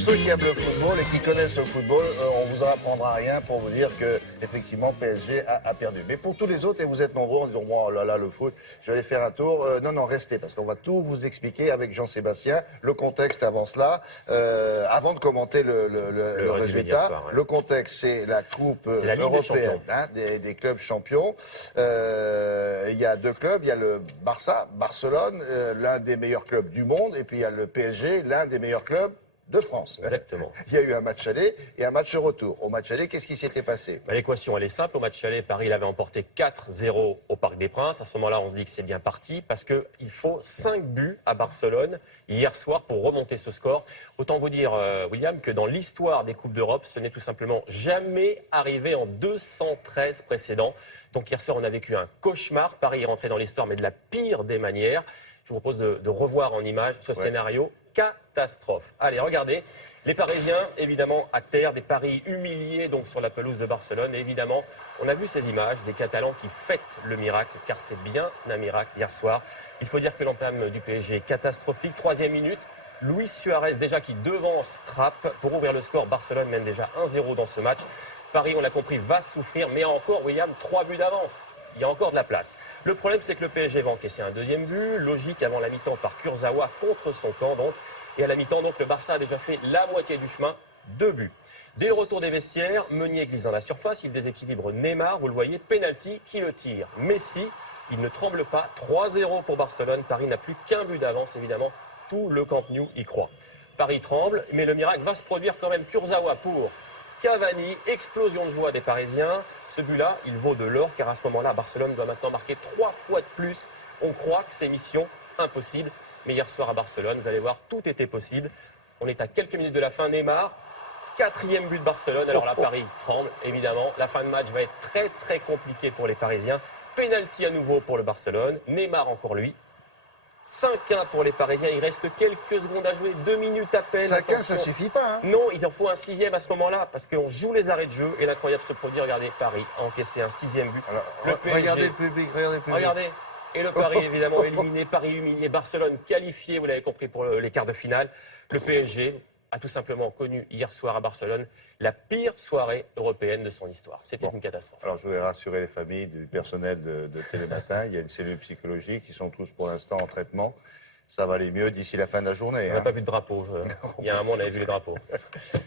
ceux qui aiment le football et qui connaissent le football, on vous apprendra rien pour vous dire que effectivement PSG a perdu. Mais pour tous les autres, et vous êtes nombreux en disant moi oh là là le foot, je vais aller faire un tour. Non, restez parce qu'on va tout vous expliquer avec Jean-Sébastien. Le contexte avant cela, avant de commenter le résultat. Soir, ouais. Le contexte, c'est la Coupe européenne des clubs champions. Il y a deux clubs, il y a le Barcelone, l'un des meilleurs clubs du monde, et puis il y a le PSG, l'un des meilleurs clubs de France. Exactement. Il y a eu un match aller et un match retour. Au match aller, qu'est-ce qui s'était passé? L'équation, elle est simple. Au match aller, Paris l'avait emporté 4-0 au Parc des Princes. À ce moment-là, on se dit que c'est bien parti parce qu'il faut 5 buts à Barcelone hier soir pour remonter ce score. Autant vous dire, William, que dans l'histoire des Coupes d'Europe, ce n'est tout simplement jamais arrivé en 213 précédents. Donc hier soir, on a vécu un cauchemar. Paris est rentré dans l'histoire, mais de la pire des manières. Je vous propose de revoir en image ce scénario. Catastrophe. Allez, regardez. Les Parisiens, évidemment, à terre, des paris humiliés donc sur la pelouse de Barcelone. Et évidemment, on a vu ces images des Catalans qui fêtent le miracle, car c'est bien un miracle hier soir. Il faut dire que l'entame du PSG est catastrophique. 3e minute, Luis Suarez déjà qui devance Trapp pour ouvrir le score. Barcelone mène déjà 1-0 dans ce match. Paris, on l'a compris, va souffrir, mais encore, William, 3 buts d'avance. Il y a encore de la place. Le problème, c'est que le PSG va encaisser un deuxième but. Logique avant la mi-temps par Kurzawa contre son camp, donc. Et à la mi-temps, donc, le Barça a déjà fait la moitié du chemin. 2 buts. Dès le retour des vestiaires, Meunier glisse dans la surface. Il déséquilibre Neymar. Vous le voyez, penalty qui le tire. Messi, il ne tremble pas. 3-0 pour Barcelone. Paris n'a plus qu'un but d'avance, évidemment. Tout le Camp Nou y croit. Paris tremble, mais le miracle va se produire quand même. Kurzawa pour Cavani, explosion de joie des Parisiens. Ce but-là, il vaut de l'or, car à ce moment-là, Barcelone doit maintenant marquer 3 fois de plus. On croit que c'est mission impossible. Mais hier soir à Barcelone, vous allez voir, tout était possible. On est à quelques minutes de la fin. Neymar, 4e but de Barcelone. Alors là, Paris tremble, évidemment. La fin de match va être très, très compliquée pour les Parisiens. Penalty à nouveau pour le Barcelone. Neymar encore lui. 5-1 pour les Parisiens, il reste quelques secondes à jouer, 2 minutes à peine. 5-1, ça suffit pas. Hein. Non, il en faut un 6e à ce moment-là, parce qu'on joue les arrêts de jeu et l'incroyable se produit. Regardez, Paris a encaissé un 6e but. Alors, le PSG, regardez le public, regardez le public. Regardez. Et le Paris, évidemment, éliminé, Paris humilié, Barcelone qualifié, vous l'avez compris, pour les quarts de finale. Le PSG a tout simplement connu hier soir à Barcelone la pire soirée européenne de son histoire. C'était une catastrophe. Alors je voulais rassurer les familles du personnel de Télématin. Il y a une cellule psychologique, ils sont tous pour l'instant en traitement. Ça va aller mieux d'ici la fin de la journée. On n'a pas vu de drapeau. Il y a un moment, on avait vu les drapeaux.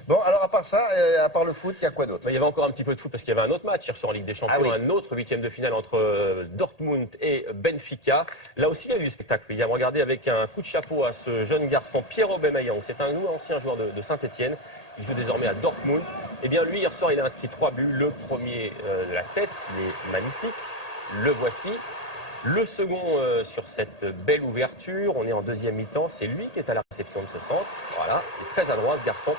Bon, alors à part ça, à part le foot, il y a quoi d'autre? Il y avait encore un petit peu de foot parce qu'il y avait un autre match hier soir en Ligue des Champions, un autre 8e de finale entre Dortmund et Benfica. Là aussi, il y a eu du spectacle. Il y a regardé avec un coup de chapeau à ce jeune garçon, Pierre Aubameyang. C'est un ancien joueur de Saint-Etienne. Il joue désormais à Dortmund. Eh bien, lui, hier soir, il a inscrit 3 buts. Le premier de la tête, il est magnifique. Le voici. Le second sur cette belle ouverture, on est en 2e mi-temps, c'est lui qui est à la réception de ce centre. Voilà, il est très adroit ce garçon.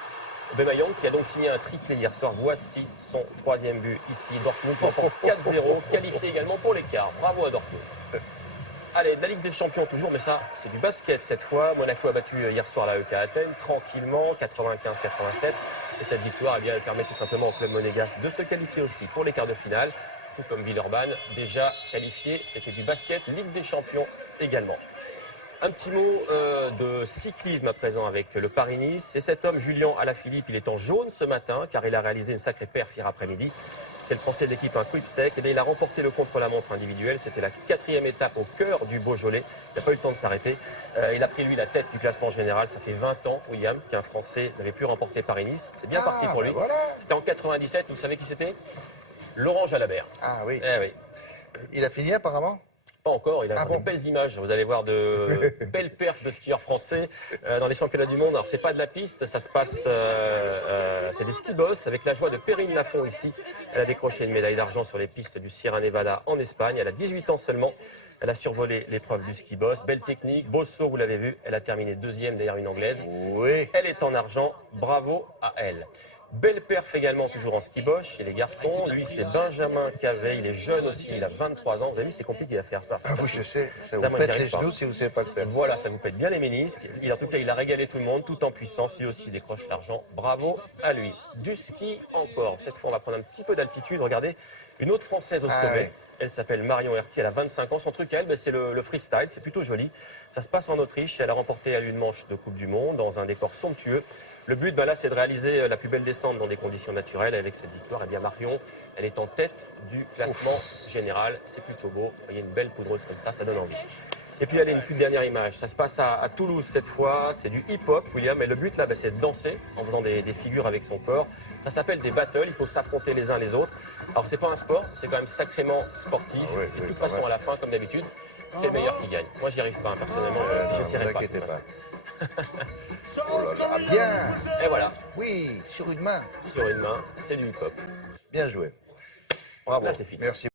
Aubameyang qui a donc signé un triplé hier soir. Voici son 3e but ici. Dortmund remporte 4-0, qualifié également pour les quarts. Bravo à Dortmund. Allez, de la Ligue des Champions toujours, mais ça, c'est du basket cette fois. Monaco a battu hier soir la EK Athènes, tranquillement, 95-87. Et cette victoire, eh bien, elle permet tout simplement au club monégasque de se qualifier aussi pour les quarts de finale. Tout comme Villeurbanne, déjà qualifié. C'était du basket, Ligue des Champions également. Un petit mot de cyclisme à présent avec le Paris-Nice. Et cet homme, Julien Alaphilippe, il est en jaune ce matin car il a réalisé une sacrée perf hier après-midi. C'est le Français de l'équipe, un Quick-Step. Il a remporté le contre-la-montre individuel. C'était la 4e étape au cœur du Beaujolais. Il n'a pas eu le temps de s'arrêter. Il a pris, lui, la tête du classement général. Ça fait 20 ans, William, qu'un Français n'avait plus remporté Paris-Nice. C'est bien parti pour lui. Voilà. C'était en 97. Vous savez qui c'était? Laurent Jalabert. Ah oui. Eh oui. Il a fini apparemment? Pas encore, il a bon. de belles images. Vous allez voir de belles perfs de skieurs français dans les championnats du monde. Alors c'est pas de la piste, ça se passe, c'est des ski-boss avec la joie de Perrine Lafont ici. Elle a décroché une médaille d'argent sur les pistes du Sierra Nevada en Espagne. Elle a 18 ans seulement. Elle a survolé l'épreuve du ski-boss. Belle technique, beau saut, vous l'avez vu. Elle a terminé 2e derrière une Anglaise. Oui. Elle est en argent. Bravo à elle. Belle perf également, toujours en ski-boss chez les garçons. Lui, c'est Benjamin Cavet. Il est jeune aussi, il a 23 ans. Vous avez vu, c'est compliqué à faire ça. Ah oui, je sais. Ça moi, vous j'y pète arrive les pas. genoux si vous ne savez pas le faire. Voilà, ça vous pète bien les ménisques. En tout cas, il a régalé tout le monde, tout en puissance. Lui aussi, il décroche l'argent. Bravo à lui. Du ski encore. Cette fois, on va prendre un petit peu d'altitude. Regardez, Une autre Française au sommet. ouais. Elle s'appelle Marion Herty, elle a 25 ans. Son truc à elle, c'est le freestyle, c'est plutôt joli. Ça se passe en Autriche, elle a remporté une manche de Coupe du Monde dans un décor somptueux. Le but, là, c'est de réaliser la plus belle descente dans des conditions naturelles. Avec cette victoire, eh bien Marion, elle est en tête du classement général. C'est plutôt beau. Il y a une belle poudreuse comme ça donne envie. Et puis, allez, une toute dernière image. Ça se passe à Toulouse cette fois. C'est du hip-hop, William. Et le but, là, c'est de danser en faisant des figures avec son corps. Ça s'appelle des battles. Il faut s'affronter les uns les autres. Alors, c'est pas un sport. C'est quand même sacrément sportif. Ah ouais, et de toute quand façon, même. à la fin, comme d'habitude, c'est le meilleur qui gagne. Moi, j'y arrive pas, personnellement. Je n'essaierai pas. de toute façon. Oh là là, bien. Et voilà, Oui, sur une main. sur une main, c'est du hip-hop. Bien joué. Bravo. Là, c'est fini. Merci.